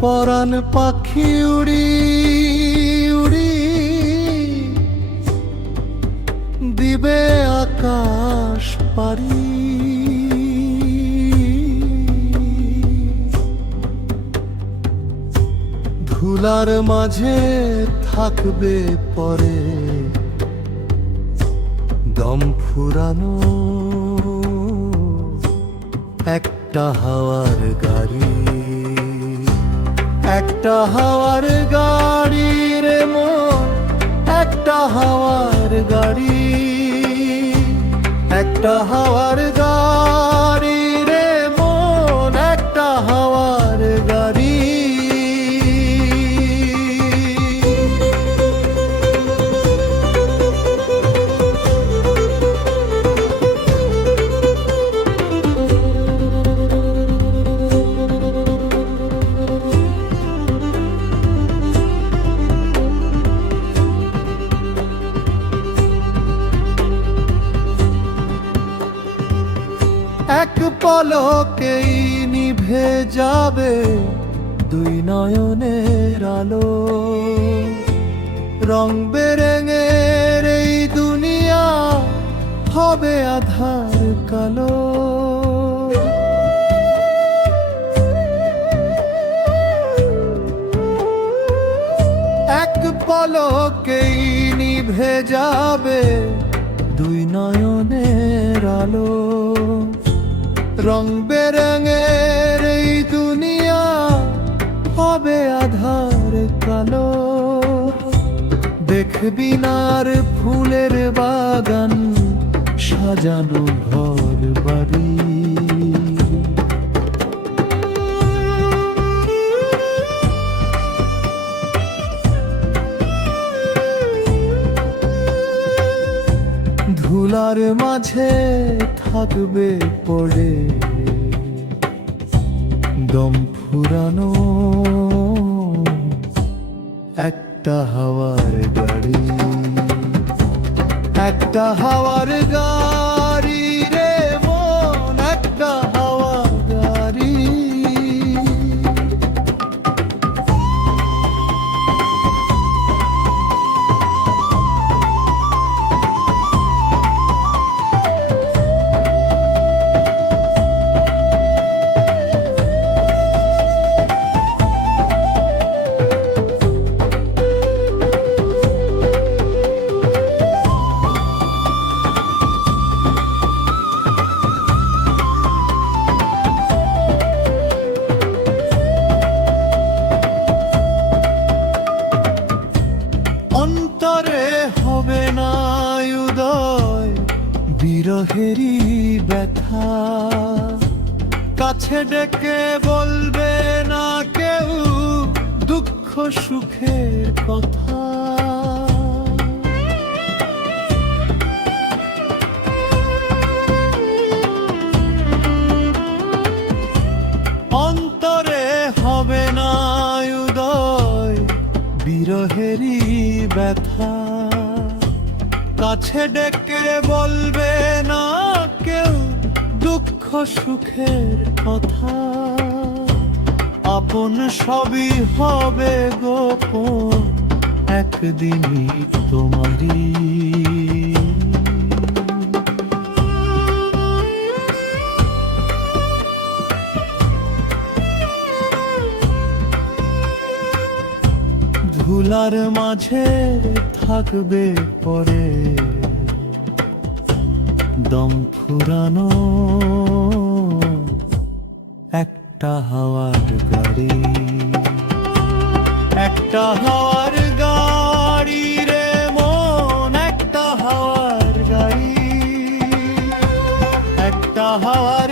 পরাণ পাখি উড়ি উড়ি দিবে আকাশ পারি। ধুলার মাঝে থাকবে পরে দম ফুরানো একটা হাওয়ার গাড়ি, একটা হাওয়ার গাড়ি রে মন, একটা হাওয়ার গাড়ি, একটা হাওয়ার গাড়ি রে মন, একটা হাওয়ার গাড়ি। এক পলকেই নিভে যাবে দুই নয়নের আলো, রং বেরঙের এই দুনিয়া হবে আধার কালো। এক পলকেই নিভে যাবে দুই নয়নের আলো, রং বেরঙের এই দুনিয়া হবে আধার কালো। দেখবি নার ফুলের বাগান সাজানো ঘর বাড়ি, ধুলার মাঝে থাকবে পড়ে দম ফুরানো একটা হাওয়ার গাড়ি, একটা হাওয়ার গাড়ি রে মন, একটা হাওয়ার গাড়ি। অন্তরে হবে না উদয় বিরহেরই ব্যথা, কাছে ডেকে বলবে না কেউ দুঃখ সুখের কথা। অন্তরে হবে না উদয় বিরহেরই ব্যথা, কাছে ডেকে বলবে না কেউ দুঃখ সুখের কথা। আপন সবই হবে গোপন একদিনই তোমারই। ধুলার মাঝে থাকবে পরে দম ফুরানো একটা হাওয়ার গাড়ি, একটা হাওয়ার গাড়ি রে মন, একটা হাওয়ার গাড়ি, একটা হাওয়ার